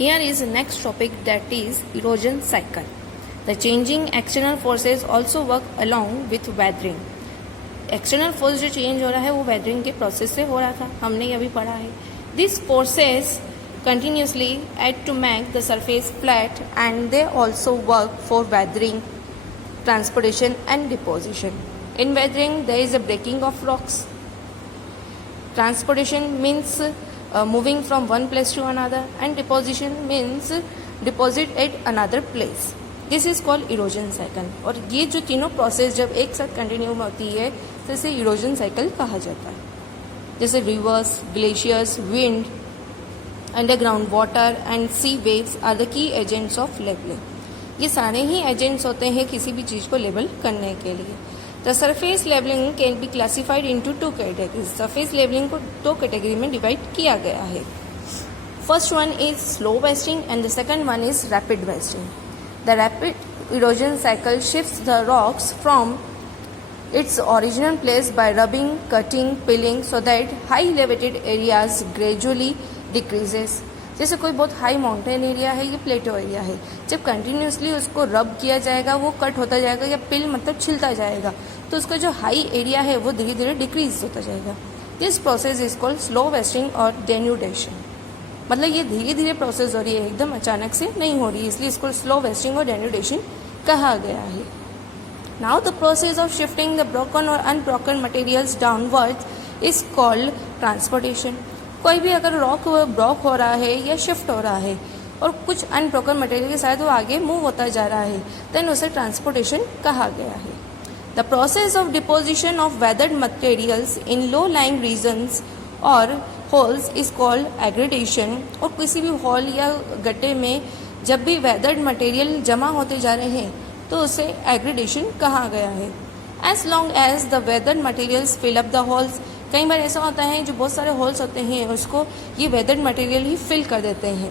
Here is the next topic, that is erosion cycle. The changing external forces also work along with weathering. External force जो change हो रहा है वो weathering के process से हो रहा था, हमने अभी पढ़ा है. This forces continuously add to make the surface flat, and they also work for weathering, transportation and deposition. In weathering there is a breaking of rocks. Transportation means moving from one place to another, and deposition means deposit at another place. This is called erosion cycle. और ये जो तीनों process जब एक साथ continue होती है तो इसे इरोजन साइकिल कहा जाता है. जैसे rivers, glaciers, wind, underground water and sea waves are the key agents of levelling. ये सारे ही एजेंट्स होते हैं किसी भी चीज़ को लेवल करने के लिए. The surface levelling can be classified into two categories. Surface levelling को दो कैटेगरी में डिवाइड किया गया है. First one is slow wasting and the second one is rapid wasting. The rapid erosion cycle shifts the rocks from its original place by rubbing, cutting, peeling so that high elevated areas gradually decreases. जैसे कोई बहुत high mountain area है, ये प्लेटो area है, जब continuously उसको रब किया जाएगा वो कट होता जाएगा, या पिल मतलब छिलता जाएगा, तो उसका जो हाई एरिया है वो धीरे धीरे डिक्रीज होता जाएगा. This process is called slow wasting और डेन्यूडेशन. मतलब ये धीरे धीरे प्रोसेस हो रही है, एकदम अचानक से नहीं हो रही है, इसलिए इसको स्लो वेस्टिंग और डेन्यूडेशन कहा गया है. Now the process of shifting the broken or unbroken materials downwards is called transportation. कोई भी अगर रॉक ब्रोक हो रहा है या शिफ्ट हो रहा है और कुछ अनब्रोकन मटेरियल के साथ वो आगे मूव होता जा रहा है, देन उसे ट्रांसपोर्टेशन कहा गया है. The process of deposition of weathered materials in low lying regions or holes is called aggradation. और किसी भी हॉल या गड्ढे में जब भी वेदर्ड मटेरियल जमा होते जा रहे हैं तो उसे एग्रीडेशन कहा गया है. As long as the weathered materials fill up the holes. कई बार ऐसा होता है जो बहुत सारे होल्स होते हैं उसको ये वेदर्ड मटेरियल ही फिल कर देते हैं.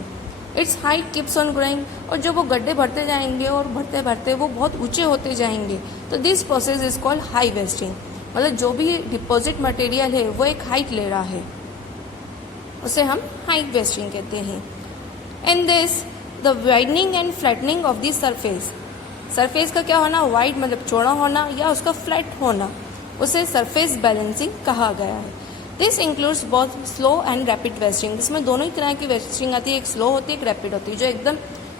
It's height keeps on growing. और जब वो गड्ढे भरते जाएंगे और भरते भरते वो बहुत ऊंचे होते जाएंगे तो this process is called high wasting. मतलब जो भी डिपॉजिट मटेरियल है वो एक हाइट ले रहा है, उसे हम हाइट वेस्टिंग कहते हैं. In this the widening and flattening of the surface. Surface का क्या होना, वाइड मतलब चौड़ा होना या उसका फ्लैट होना, उसे सरफेस बैलेंसिंग कहा गया है. This includes both slow and rapid wasting. इसमें दोनों ही तरह की वेस्टिंग आती है, एक स्लो होती है, एक रैपिड होती है, जो एकदम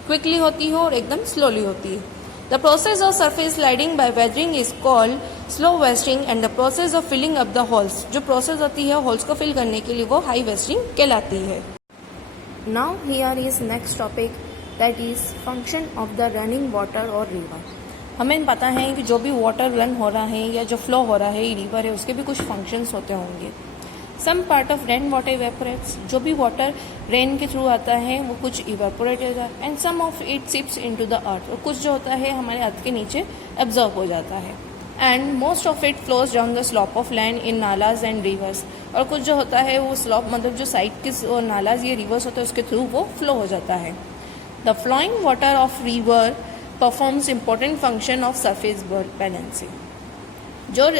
क्विकली होती है और एकदम स्लोली होती है. The process of surface sliding by weathering is called slow vesting, and the process of filling up the holes, जो प्रोसेस होती है होल्स को फिल करने के लिए, वो हाई वेस्टिंग कहलाती है. Now here is next topic, that is function of the running water or river. हमें पता है कि जो भी वाटर रन हो रहा है या जो फ्लो हो रहा है रिवर है उसके भी कुछ फंक्शंस होते होंगे. Some part of rain water evaporates. जो भी वाटर रेन के थ्रू आता है वो कुछ इवेपोरेट हो जाता है, and some of it seeps into the earth. और कुछ जो होता है हमारे अर्थ के नीचे एब्जॉर्ब हो जाता है. And most of it flows down the slope of land in nullahs and reverse. और कुछ जो होता है वो स्लॉप मतलब जो साइड के नालाज या रिवर्स होते हैं उसके थ्रू वो फ्लो हो जाता है. The flowing water of river performs important function of surface balancing. जो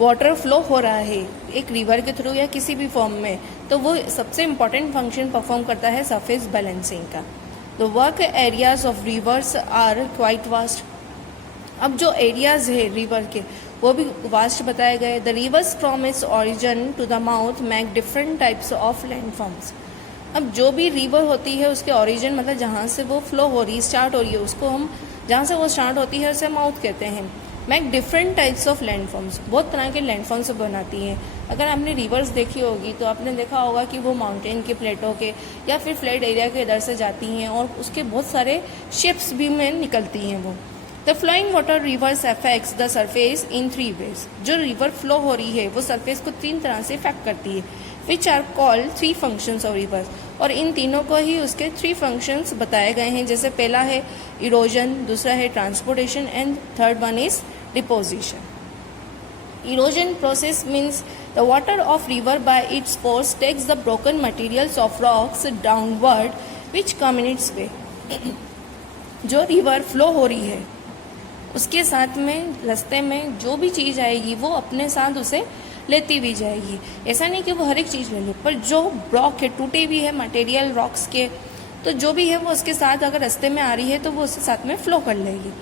वाटर फ्लो हो रहा है एक रिवर के थ्रू या किसी भी फॉर्म में, तो वो सबसे इम्पॉर्टेंट फंक्शन परफॉर्म करता है सरफेस बैलेंसिंग का. The work areas of rivers are quite vast. अब जो एरियाज है रिवर के वो भी वास्ट बताए गए. The rivers from its origin to the mouth make different types of landforms. अब जो भी रिवर होती है उसके ऑरिजिन मतलब जहाँ से वो फ्लो हो रही है, स्टार्ट हो रही है, उसको हम जहाँ से वो स्टार्ट होती है उसे माउथ कहते हैं. Make different types of landforms. बहुत तरह के लैंडफॉर्म्स बनाती हैं. अगर आपने रिवर्स देखी होगी तो आपने देखा होगा कि वो माउंटेन के, प्लेटो के या फिर फ्लैट एरिया के इधर से जाती हैं और उसके बहुत सारे शेप्स भी में निकलती हैं वो. The flowing water rivers affects the surface in 3 ways. जो रिवर फ्लो हो रही है वो सरफेस को 3 तरह से इफेक्ट करती है, which are called 3 functions of rivers. और इन तीनों को ही उसके 3 फंक्शंस बताए गए हैं. जैसे पहला है इरोजन, दूसरा है transportation and third one is deposition. Erosion process means the water of river by its force takes the broken materials of rocks downward which come in its way. जो रिवर फ्लो हो रही है उसके साथ में रास्ते में जो भी चीज़ आएगी वो अपने साथ उसे लेती भी जाएगी. ऐसा नहीं कि वो हर एक चीज़ ले ले, पर जो ब्लॉक है, टूटे भी है मटेरियल रॉक्स के, तो जो भी है वो उसके साथ अगर रास्ते में आ रही है तो वो उसके साथ में फ्लो कर लेगी।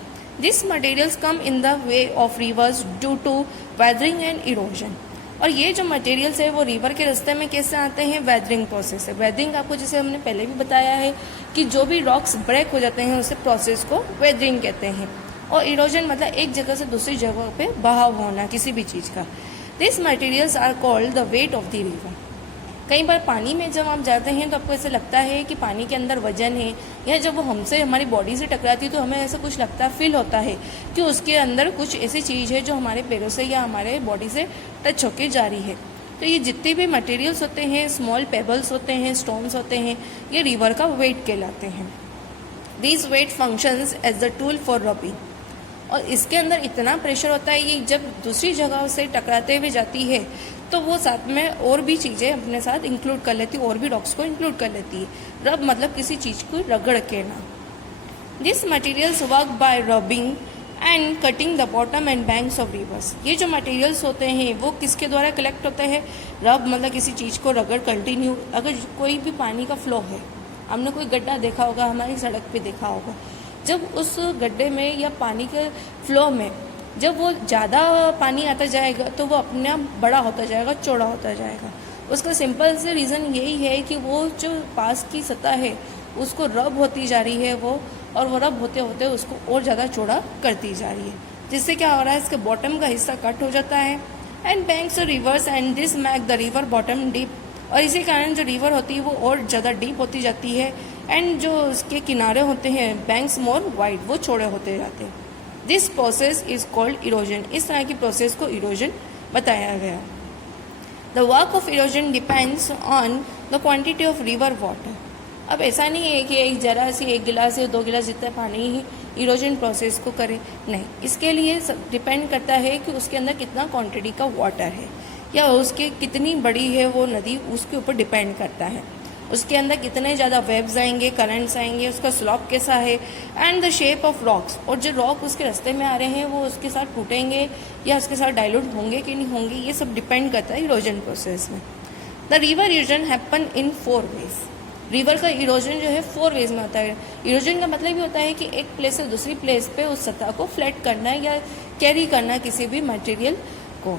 This materials come in the way of rivers due to weathering and erosion. और ये जो मटेरियल्स है वो रिवर के रास्ते में कैसे आते हैं, वेदरिंग प्रोसेस है। वेदरिंग आपको जैसे हमने पहले भी बताया है कि जो भी रॉक्स ब्रेक हो जाते हैं उस प्रोसेस को वेदरिंग कहते हैं। और इरोजन मतलब एक जगह से दूसरी जगह पे बहाव होना किसी भी चीज़ का। This materials are called the weight of the river. कई बार पानी में जब आप जाते हैं तो आपको ऐसा लगता है कि पानी के अंदर वजन है, या जब वो हमसे हमारी बॉडी से टकराती है तो हमें ऐसा कुछ लगता फील होता है कि उसके अंदर कुछ ऐसी चीज़ है जो हमारे पैरों से या हमारे बॉडी से टच होके जा रही है। तो ये जितने भी मटेरियल्स होते हैं, स्मॉल पेबल्स होते हैं, स्टोन्स होते हैं, ये रिवर का वेट कहलाते हैं। This weight functions as the tool for rubbing. और इसके अंदर इतना प्रेशर होता है, ये जब दूसरी जगह से टकराते हुए जाती है तो वो साथ में और भी चीज़ें अपने साथ इंक्लूड कर लेती है, और भी रॉक्स को इंक्लूड कर लेती है। रब मतलब किसी चीज़ को रगड़ के ना। This materials work by rubbing and cutting the bottom and banks of reverse. ये जो मटेरियल्स होते हैं वो किसके द्वारा कलेक्ट होते हैं, रब मतलब किसी चीज़ को रगड़ कंटिन्यू। अगर कोई भी पानी का फ्लो है, हमने कोई गड्ढा देखा होगा, हमारी सड़क पे देखा होगा, जब उस गड्ढे में या पानी के फ्लो में जब वो ज़्यादा पानी आता जाएगा तो वो अपने आप बड़ा होता जाएगा, चौड़ा होता जाएगा। उसका सिंपल से रीज़न यही है कि वो जो पास की सतह है उसको रब होती जा रही है वो, और वो रब होते होते उसको और ज़्यादा चौड़ा करती जा रही है, जिससे क्या हो रहा है, इसके बॉटम का हिस्सा कट हो जाता है। And banks rivers and this make the river bottom deep. और इसी कारण जो रिवर होती है वो और ज़्यादा डीप होती जाती है, एंड जो उसके किनारे होते हैं बैंक्स मोर वाइड, वो चौड़े होते जाते हैं। This process is called erosion. इस तरह की प्रोसेस को इरोजन बताया गया। The work of erosion depends on the quantity of river water. अब ऐसा नहीं है कि एक गिलास या 2 गिलास जितना पानी ही इरोजन प्रोसेस को करे, नहीं। इसके लिए डिपेंड करता है कि उसके अंदर कितना क्वांटिटी का वाटर है, या उसके कितनी बड़ी है वो नदी, उसके ऊपर डिपेंड करता है। उसके अंदर कितने ज़्यादा वेव्स आएंगे, करंट्स आएंगे, उसका स्लॉप कैसा है, and the shape of rocks. और जो रॉक उसके रास्ते में आ रहे हैं वो उसके साथ टूटेंगे या उसके साथ डाइल्यूट होंगे कि नहीं होंगे, ये सब डिपेंड करता है इरोजन प्रोसेस में। The river erosion happen in 4 ways. River का इरोजन जो है 4 वेज में होता है। इरोजन का मतलब ये होता है कि एक प्लेस से दूसरी प्लेस पे उस सतह को फ्लैट करना या कैरी करना किसी भी मटेरियल को।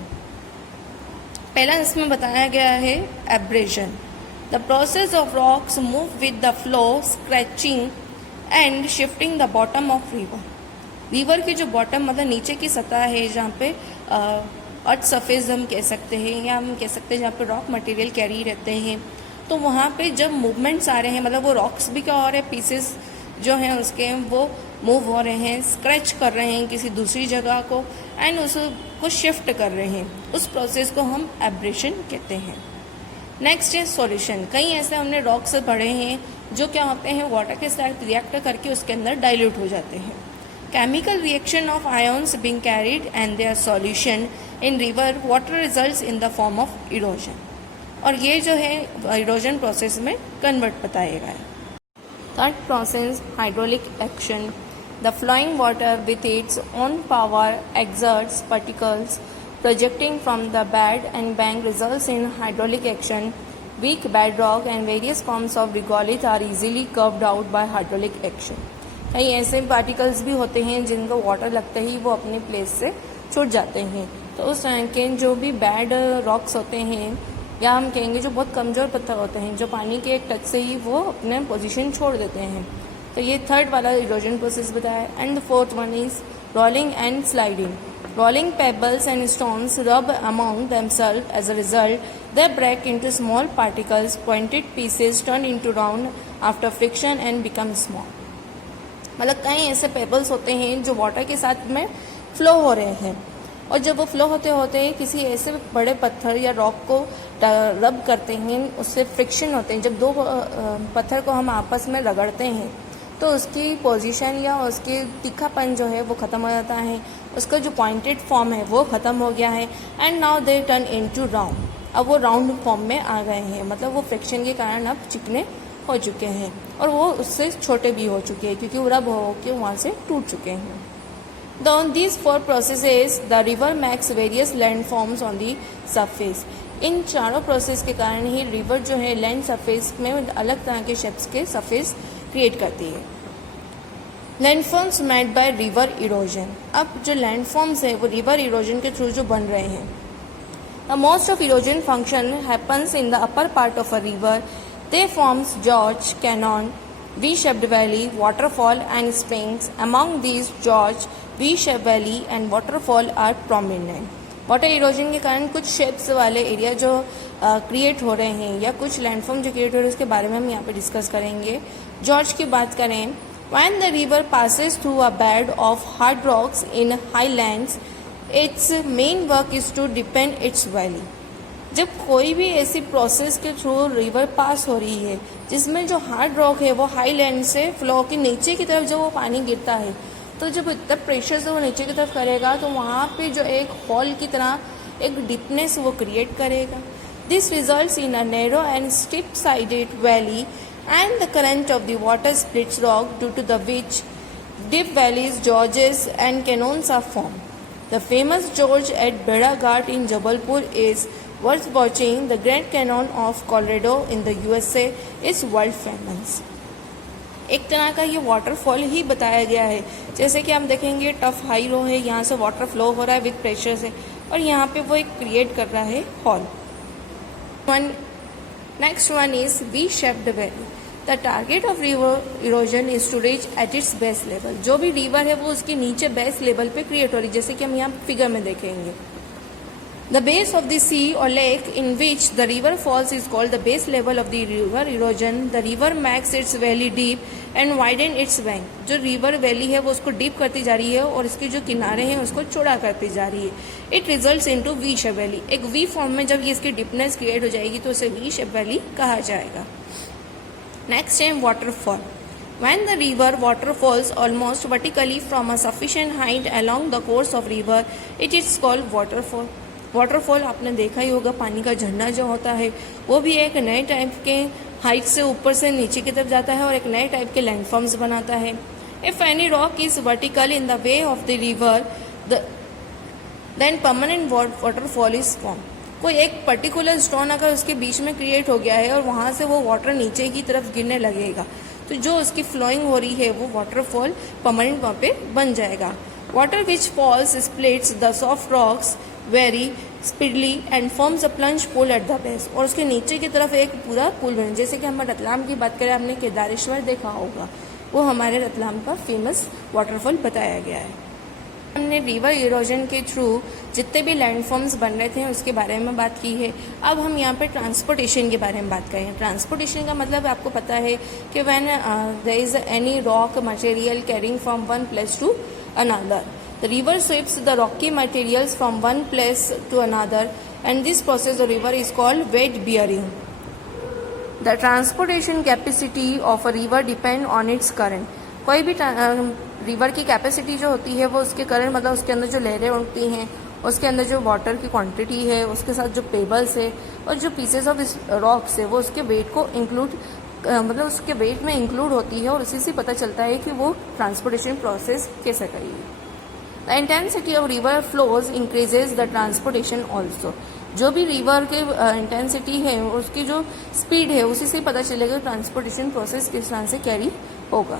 पहला इसमें बताया गया है abrasion. The process of rocks move with the flow, scratching and shifting the bottom of river. River की जो बॉटम मतलब नीचे की सतह है, जहाँ पे अर्थ सरफेस हम कह सकते हैं, या हम कह सकते हैं जहाँ पे रॉक मटेरियल कैरी रहते हैं, तो वहाँ पे जब मूवमेंट्स आ रहे हैं, मतलब वो रॉक्स भी क्या हो रहे हैं, पीसेस जो हैं उसके वो मूव हो रहे हैं, स्क्रैच कर रहे हैं किसी दूसरी जगह को, एंड उसको शिफ्ट कर रहे हैं, उस प्रोसेस को हम एब्रेशन कहते हैं। नेक्स्ट है सॉल्यूशन। कई ऐसे हमने रॉक्स पढ़े हैं जो क्या होते हैं, वाटर के साथ रिएक्ट करके उसके अंदर डाइल्यूट हो जाते हैं। Chemical reaction of ions being carried and their solution in river water results in the form of erosion. और ये जो है इरोजन प्रोसेस में कन्वर्ट बताया गया है। Third process hydraulic action. The flowing water with its own power exerts particles projecting from the bed and bank results in hydraulic action. Weak bedrock and various forms of regolith are easily curved out by hydraulic action. कई ऐसे particles भी होते हैं जिनको water लगते ही वो अपने place से छूट जाते हैं। तो उस तरह के जो भी बैड रॉक्स होते हैं, या हम कहेंगे जो बहुत कमज़ोर पत्थर होते हैं, जो पानी के एक टच से ही वो अपने पोजीशन छोड़ देते हैं। तो ये थर्ड वाला इरोजन प्रोसेस बताया। And the fourth one is rolling and sliding. Rolling pebbles and stones rub among themselves. As a result, they break into small particles. Pointed pieces turn into round after friction and become small. मतलब कई ऐसे pebbles होते हैं जो water के साथ में flow हो रहे हैं, और जब वो फ्लो होते होते किसी ऐसे बड़े पत्थर या रॉक को रब करते हैं, उससे फ्रिक्शन होते हैं। जब दो पत्थर को हम आपस में रगड़ते हैं तो उसकी पोजीशन या उसकी तीखापन जो है वो ख़त्म हो जाता है, उसका जो पॉइंटेड फॉर्म है वो ख़त्म हो गया है। And now they turn into round. अब वो राउंड फॉर्म में आ गए हैं, मतलब वो फ्रिक्शन के कारण अब चिकने हो चुके हैं, और वो उससे छोटे भी हो चुके हैं क्योंकि वो रब हो के वहाँ से टूट चुके हैं। On these 4 processes, the river makes various landforms on the surface. इन चारों प्रोसेस के कारण ही रिवर जो है लैंड सरफेस में अलग तरह के शेप्स के सरफेस क्रिएट करती है। Landforms made by river erosion. अब जो लैंडफॉर्म्स है वो रिवर इरोजन के थ्रू जो बन रहे हैं। The most of erosion function happens in the upper part of a river. They forms gorge, canyon, V-shaped valley, waterfall and springs. Among these, gorge, V-shaped valley and waterfall are prominent. Water erosion के कारण कुछ shapes वाले area जो create हो रहे हैं या कुछ लैंडफॉर्म जो क्रिएट हो रहे हैं उसके बारे में हम यहाँ पे डिस्कस करेंगे। जॉर्ज की बात करें, when the river passes through a bed of hard rocks in highlands, its main work is to deepen its valley. जब कोई भी ऐसी प्रोसेस के थ्रू रिवर पास हो रही है जिसमें जो हार्ड रॉक है वो हाईलैंड से फ्लो के नीचे की तरफ जब वो पानी गिरता है तो जब इतना प्रेशर से वो नीचे की तरफ करेगा तो वहाँ पे जो एक हॉल की तरह एक डीपनेस वो क्रिएट करेगा। This results in a narrow and steep sided valley and the current of the water splits rock, due to the which deep valleys, gorges and canyons are formed. The famous gorge at Beda Ghat in Jabalpur is worth watching. The Grand Canyon of Colorado in the USA is world famous. एक तरह का ये waterfall ही बताया गया है। जैसे कि हम देखेंगे टफ हाई रो है, यहाँ से वाटर फ्लो हो रहा है विद प्रेशर से और यहाँ पे वो एक क्रिएट कर रहा है hall. Next one is V-shaped valley. The target of river erosion is to reach at its base level. जो भी रिवर है वो उसके नीचे बेस लेवल पे क्रिएट हो रही है, जैसे कि हम यहाँ फिगर में देखेंगे। The base of the sea or lake in which the river falls is called the base level of the river erosion. The river makes its valley deep and widen its bank. जो river valley है वो उसको deep करती जा रही है और इसके जो किनारे हैं उसको चौड़ा करती जा रही है। It results into V-shaped valley. एक V फॉर्म में जब ये इसकी डीपनेस क्रिएट हो जाएगी तो उसे V-shaped valley कहा जाएगा। Next है waterfall. When the river water falls almost vertically from a sufficient height along the course of river, it is called waterfall. Waterfall आपने देखा ही होगा, पानी का झरना जो होता है वो भी एक नए टाइप के हाइट से ऊपर से नीचे की तरफ जाता है और एक नए टाइप के लैंडफॉर्म्स बनाता है। If any rock is vertical in the way of the river then permanent waterfall is form. कोई एक पर्टिकुलर स्टोन अगर उसके बीच में क्रिएट हो गया है और वहाँ से वो वाटर नीचे की तरफ गिरने लगेगा तो जो उसकी फ्लोइंग हो रही है वो वाटरफॉल परमानेंट वहाँ पे बन जाएगा। Water which falls splits the soft rocks very speedily and forms a plunge pool at the base. और उसके नीचे की तरफ एक पूरा पूल बने, जैसे कि हम रतलाम की बात करें, आपने केदारेश्वर देखा होगा, वो हमारे रतलाम का फेमस वाटरफॉल बताया गया है। हमने रिवर इरोजन के थ्रू जितने भी लैंडफॉर्म्स बन रहे थे उसके बारे में बात की है। अब हम यहाँ पे ट्रांसपोर्टेशन के बारे में बात करें। ट्रांसपोर्टेशन का मतलब आपको पता है कि when there is any rock material carrying from one place to another, the river sweeps the rocky materials from one place to another, and this process of river is called weight bearing. The transportation capacity of a river depend on its current. कोई भी river की capacity जो होती है वो उसके current मतलब उसके अंदर जो लहरें उठती हैं, उसके अंदर जो वाटर की क्वांटिटी है, उसके साथ जो पेबल्स है और जो पीसेस ऑफ रॉक्स है वो उसके वेट को इंक्लूड मतलब उसके वेट में इंक्लूड होती है और उसी से पता चलता है कि वो ट्रांसपोर्टेशन प्रोसेस कैसे करेगी। The intensity of river flows increases the transportation also. जो भी रिवर के इंटेंसिटी है उसकी जो स्पीड है उसी से पता चलेगा ट्रांसपोर्टेशन प्रोसेस किस तरह से कैरी होगा।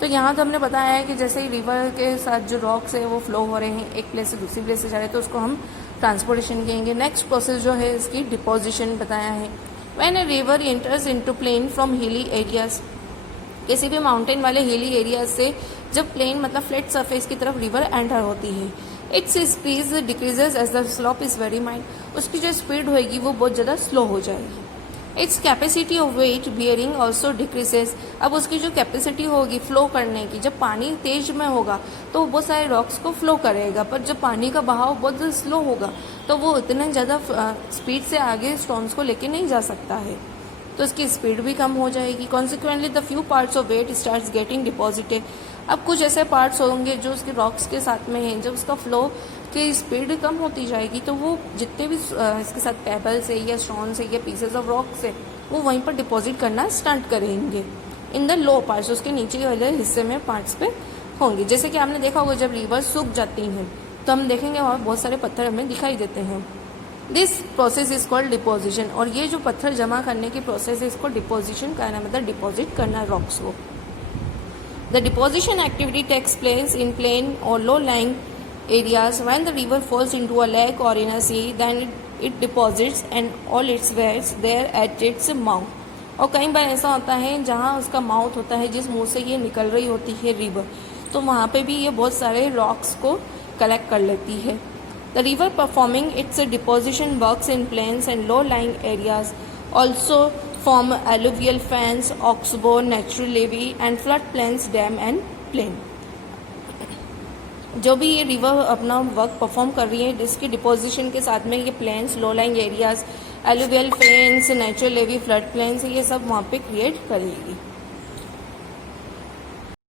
तो यहाँ तो हमने बताया है कि जैसे ही रिवर के साथ जो रॉक्स है वो फ्लो हो रहे हैं एक प्लेस से दूसरी प्लेस से जा रहे हैं तो उसको हम ट्रांसपोर्टेशन कहेंगे। नेक्स्ट प्रोसेस जो है इसकी डिपोजिशन बताया है। When a river enters into plain from hilly areas, किसी भी माउंटेन वाले हिली एरिया से जब प्लेन मतलब फ्लैट सरफेस की तरफ रिवर एंटर होती है, its speed decreases as the slope is very mild. उसकी जो स्पीड होगी वो बहुत ज़्यादा स्लो हो जाएगी। Its capacity of weight bearing also decreases. अब उसकी जो कैपेसिटी होगी फ्लो करने की, जब पानी तेज में होगा तो बहुत सारे रॉक्स को फ्लो करेगा, पर जब पानी का बहाव बहुत स्लो होगा तो वो इतने ज़्यादा स्पीड से आगे स्टोन्स को लेके नहीं जा सकता है, तो इसकी स्पीड भी कम हो जाएगी। Consequently the few parts of weight starts getting deposited. अब कुछ ऐसे पार्ट्स होंगे जो उसके रॉक्स के साथ में हैं, जब उसका फ्लो की स्पीड कम होती जाएगी तो वो जितने भी इसके साथ पेबल्स है या स्टोन्स है या पीसेस ऑफ रॉक्स है वो वहीं पर डिपॉजिट करना स्टार्ट करेंगे। इन द लो पार्ट्स, उसके नीचे वाले हिस्से में पार्ट्स पे होंगे। जैसे कि आपने देखा होगा जब रिवर सूख जाती हैं तो हम देखेंगे वहाँ बहुत सारे पत्थर हमें दिखाई देते हैं। This process is called deposition, और ये जो पत्थर जमा करने की प्रोसेस है इसको डिपोजिशन कहना, मतलब डिपॉजिट करना रॉक्स को। The deposition activity takes place in plain or low lying areas. When the river falls into a lake or in a sea, then it deposits and all its waves there at its mouth. और कई बार ऐसा होता है जहाँ उसका mouth होता है, जिस मुंह से ये निकल रही होती है रिवर, तो वहाँ पे भी ये बहुत सारे रॉक्स को कलेक्ट कर लेती है। The river performing its deposition works in plains and low lying areas also form alluvial fans, oxbow, natural levee and flood plains, dam and plain. जो भी ये रिवर अपना वर्क परफॉर्म कर रही है, जिसकी डिपोजिशन के साथ में ये plains, low lying areas, alluvial plains, natural levee, flood plains, ये सब वहाँ पे क्रिएट करेगी।